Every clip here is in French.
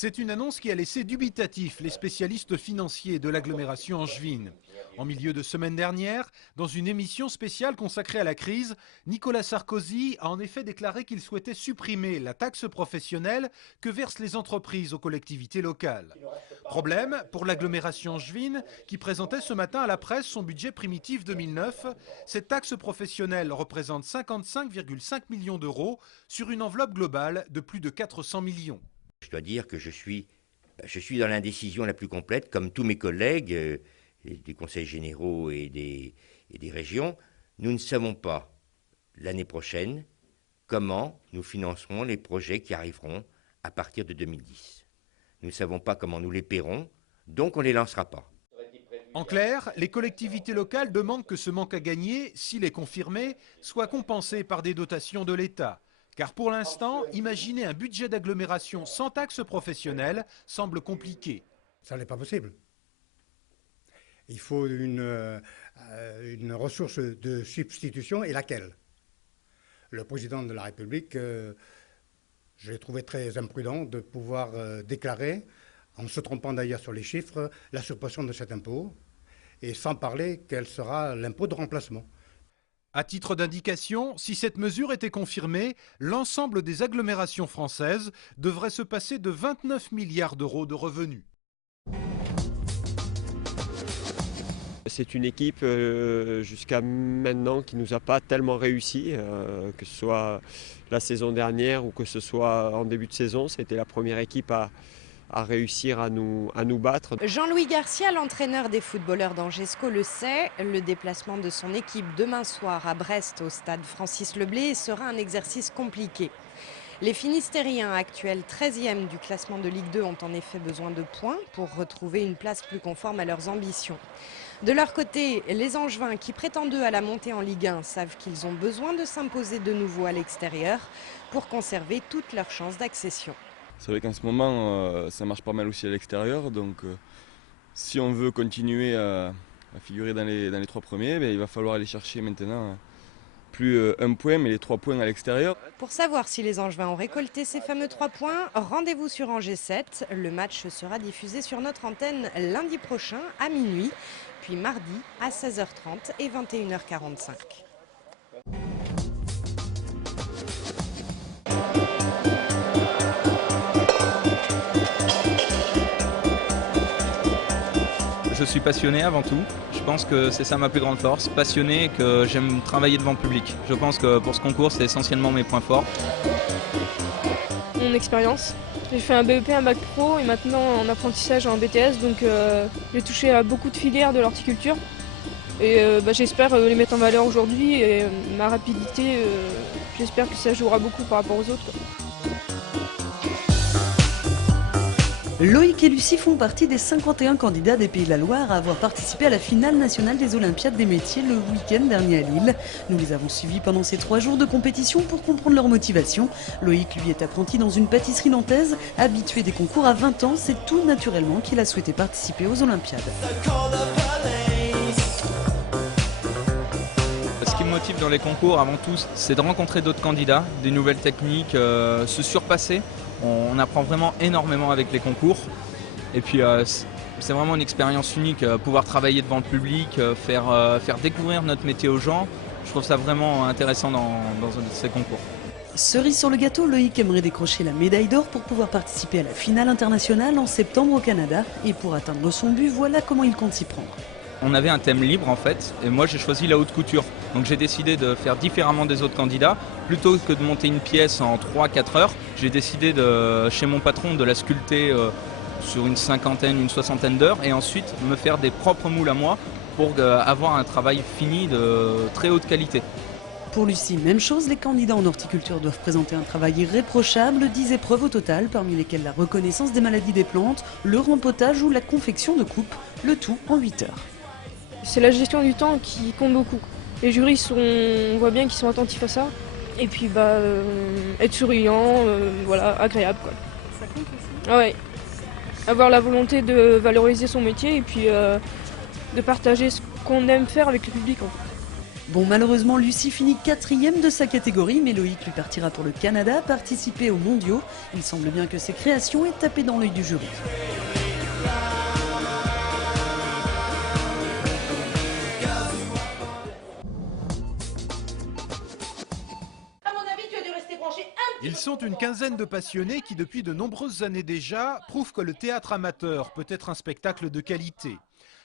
C'est une annonce qui a laissé dubitatifs les spécialistes financiers de l'agglomération angevine. En milieu de semaine dernière, dans une émission spéciale consacrée à la crise, Nicolas Sarkozy a en effet déclaré qu'il souhaitait supprimer la taxe professionnelle que versent les entreprises aux collectivités locales. Problème pour l'agglomération angevine qui présentait ce matin à la presse son budget primitif 2009. Cette taxe professionnelle représente 55,5 millions d'euros sur une enveloppe globale de plus de 400 millions. Je dois dire que je suis dans l'indécision la plus complète, comme tous mes collègues des conseils généraux et des régions. Nous ne savons pas l'année prochaine comment nous financerons les projets qui arriveront à partir de 2010. Nous ne savons pas comment nous les paierons, donc on ne les lancera pas. En clair, les collectivités locales demandent que ce manque à gagner, s'il est confirmé, soit compensé par des dotations de l'État. Car pour l'instant, imaginer un budget d'agglomération sans taxe professionnelle semble compliqué. Ça n'est pas possible. Il faut une ressource de substitution, et laquelle? Le président de la République, je l'ai trouvé très imprudent de pouvoir déclarer, en se trompant d'ailleurs sur les chiffres, la suppression de cet impôt, et sans parler quel sera l'impôt de remplacement. À titre d'indication, si cette mesure était confirmée, l'ensemble des agglomérations françaises devrait se passer de 29 milliards d'euros de revenus. C'est une équipe jusqu'à maintenant qui ne nous a pas tellement réussi, que ce soit la saison dernière ou que ce soit en début de saison. C'était la première équipe à réussir à nous battre. Jean-Louis Garcia, l'entraîneur des footballeurs d'Angesco, le sait. Le déplacement de son équipe demain soir à Brest au stade Francis Leblé sera un exercice compliqué. Les Finistériens, actuels 13e du classement de Ligue 2, ont en effet besoin de points pour retrouver une place plus conforme à leurs ambitions. De leur côté, les Angevins, qui prétendent à la montée en Ligue 1, savent qu'ils ont besoin de s'imposer de nouveau à l'extérieur pour conserver toutes leurs chances d'accession. C'est vrai qu'en ce moment, ça marche pas mal aussi à l'extérieur, donc si on veut continuer à figurer dans les 3 premiers, il va falloir aller chercher maintenant plus 1 point, mais les 3 points à l'extérieur. Pour savoir si les Angevins ont récolté ces fameux 3 points, rendez-vous sur Angers 7. Le match sera diffusé sur notre antenne lundi prochain à minuit, puis mardi à 16h30 et 21h45. Je suis passionné avant tout, je pense que c'est ça ma plus grande force, passionné et que j'aime travailler devant le public. Je pense que pour ce concours c'est essentiellement mes points forts. Mon expérience, j'ai fait un BEP, un bac pro et maintenant en apprentissage en BTS, donc j'ai touché à beaucoup de filières de l'horticulture et j'espère les mettre en valeur aujourd'hui et ma rapidité, j'espère que ça jouera beaucoup par rapport aux autres, quoi. Loïc et Lucie font partie des 51 candidats des Pays de la Loire à avoir participé à la finale nationale des Olympiades des métiers le week-end dernier à Lille. Nous les avons suivis pendant ces 3 jours de compétition pour comprendre leur motivation. Loïc, lui, est apprenti dans une pâtisserie nantaise. Habitué des concours à 20 ans, c'est tout naturellement qu'il a souhaité participer aux Olympiades. Ce qui me motive dans les concours avant tout, c'est de rencontrer d'autres candidats, des nouvelles techniques, se surpasser. On apprend vraiment énormément avec les concours et puis c'est vraiment une expérience unique, pouvoir travailler devant le public, faire découvrir notre métier aux gens. Je trouve ça vraiment intéressant dans ces concours. Cerise sur le gâteau, Loïc aimerait décrocher la médaille d'or pour pouvoir participer à la finale internationale en septembre au Canada. Et pour atteindre son but, voilà comment il compte s'y prendre. On avait un thème libre en fait, et moi j'ai choisi la haute couture. Donc j'ai décidé de faire différemment des autres candidats. Plutôt que de monter une pièce en 3-4 heures, j'ai décidé chez mon patron de la sculpter sur une soixantaine d'heures et ensuite me faire des propres moules à moi pour avoir un travail fini de très haute qualité. Pour Lucie, même chose, les candidats en horticulture doivent présenter un travail irréprochable, 10 épreuves au total, parmi lesquelles la reconnaissance des maladies des plantes, le rempotage ou la confection de coupes, le tout en 8 heures. C'est la gestion du temps qui compte beaucoup. Les jurys, on voit bien qu'ils sont attentifs à ça. Et puis être souriant, agréable, quoi. Ça compte aussi. Ah ouais. Avoir la volonté de valoriser son métier et puis de partager ce qu'on aime faire avec le public, en fait. Bon, malheureusement, Lucie finit 4e de sa catégorie, mais Loïc lui partira pour le Canada, participer aux mondiaux. Il semble bien que ses créations aient tapé dans l'œil du jury. Ils sont une quinzaine de passionnés qui, depuis de nombreuses années déjà, prouvent que le théâtre amateur peut être un spectacle de qualité.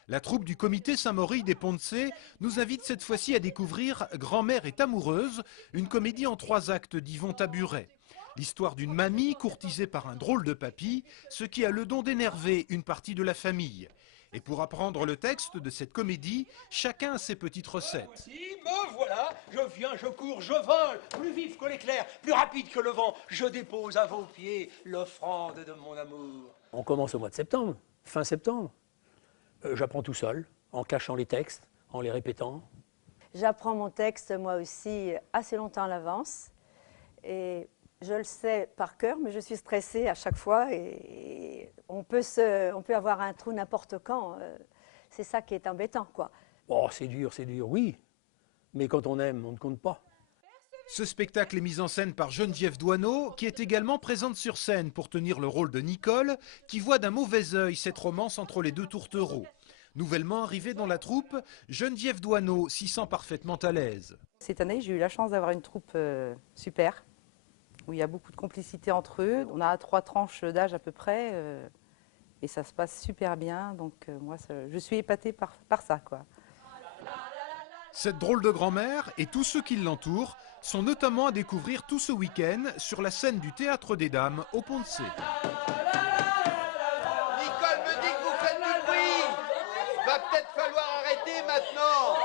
La troupe du comité Saint-Maury des Ponts-de-Cé nous invite cette fois-ci à découvrir Grand-mère est amoureuse, une comédie en 3 actes d'Yvon Taburet. L'histoire d'une mamie courtisée par un drôle de papy, ce qui a le don d'énerver une partie de la famille. Et pour apprendre le texte de cette comédie, chacun a ses petites recettes. Me voilà, je viens, je cours, je vole, plus vif que l'éclair, plus rapide que le vent, je dépose à vos pieds l'offrande de mon amour. On commence au mois de septembre, fin septembre. J'apprends tout seul, en cachant les textes, en les répétant. J'apprends mon texte moi aussi assez longtemps à l'avance. Et je le sais par cœur, mais je suis stressée à chaque fois. Et on peut avoir un trou n'importe quand. C'est ça qui est embêtant, quoi. Oh, c'est dur, oui. Mais quand on aime, on ne compte pas. Ce spectacle est mis en scène par Geneviève Doineau, qui est également présente sur scène pour tenir le rôle de Nicole, qui voit d'un mauvais œil cette romance entre les 2 tourtereaux. Nouvellement arrivée dans la troupe, Geneviève Doineau s'y sent parfaitement à l'aise. Cette année, j'ai eu la chance d'avoir une troupe super, où il y a beaucoup de complicité entre eux. On a 3 tranches d'âge à peu près, et ça se passe super bien. Donc moi, je suis épatée par ça, quoi. Cette drôle de grand-mère et tous ceux qui l'entourent sont notamment à découvrir tout ce week-end sur la scène du Théâtre des Dames au Ponts-de-Cé. Nicole me dit que vous faites du bruit. Va peut-être falloir arrêter maintenant.